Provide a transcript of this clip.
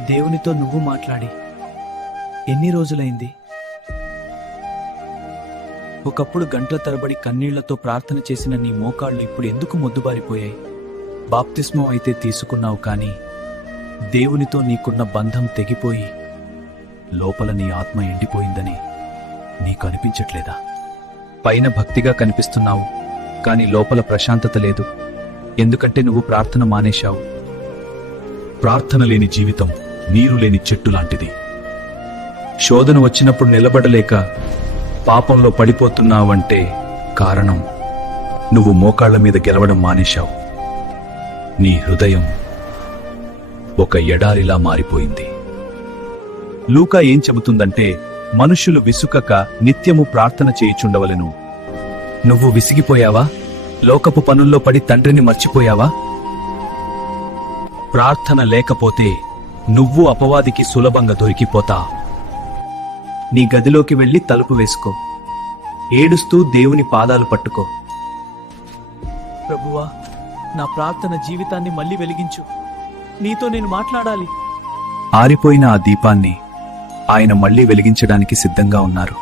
దేవునితో నువ్వు మాట్లాడి ఎన్ని రోజులైంది? ఒకప్పుడు గంటల తరబడి కన్నీళ్లతో ప్రార్థన చేసిన నీ మోకాళ్ళు ఇప్పుడు ఎందుకు మొద్దుబారిపోయాయి? బాప్తిస్మం అయితే తీసుకున్నావు, కానీ దేవునితో నీకున్న బంధం తెగిపోయి లోపల నీ ఆత్మ ఎండిపోయిందని నీకు అనిపించట్లేదా? పైన భక్తిగా కనిపిస్తున్నావు, కానీ లోపల ప్రశాంతత లేదు. ఎందుకంటే నువ్వు ప్రార్థన మానేశావు. ప్రార్థన లేని జీవితం నీరు లేని చెట్టు లాంటిది. శోధన వచ్చినప్పుడు నిలబడలేక పాపంలో పడిపోతున్నావంటే కారణం నువ్వు మోకాళ్ల మీద గెలవడం మానేశావు. నీ హృదయం ఒక ఎడారిలా మారిపోయింది. లూకా ఏం చెబుతుందంటే, మనుష్యులు విసుకక నిత్యము ప్రార్థన చేయుచుండవలెను. నువ్వు విసిగిపోయావా? లోకపు పనుల్లో పడి తండ్రిని మర్చిపోయావా? ప్రార్థన లేకపోతే నువ్వు అపవాదికి సులభంగా దొరికిపోతా. నీ గదిలోకి వెళ్లి తలుపు వేసుకో. ఏడుస్తూ దేవుని పాదాలు పట్టుకో. ప్రభువా, నా ప్రార్థన జీవితాన్ని మళ్ళీ వెలిగించు. నీతో నేను మాట్లాడాలి. ఆరిపోయిన ఆ దీపాన్ని ఆయన మళ్లీ వెలిగించడానికి సిద్ధంగా ఉన్నారు.